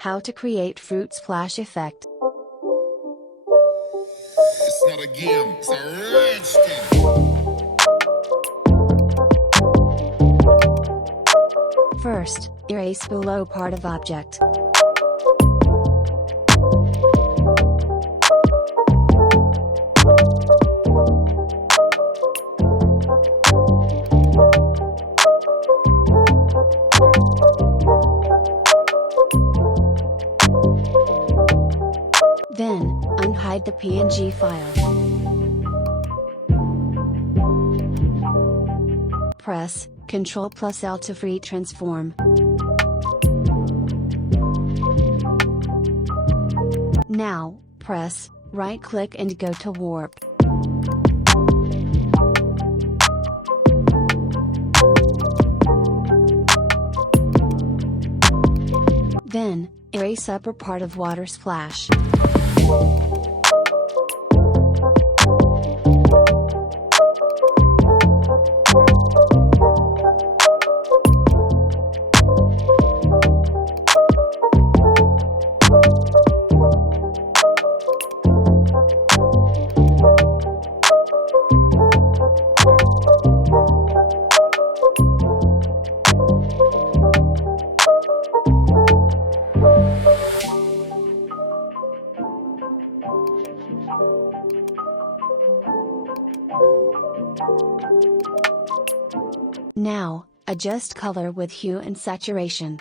How to create fruit splash effect. It's not a game, it's a rich thing. First, erase below part of object. Then, unhide the PNG file. Press Ctrl+L to free transform. Now, press right-click and go to warp. Then, erase upper part of water splash. Now, adjust color with hue and saturation.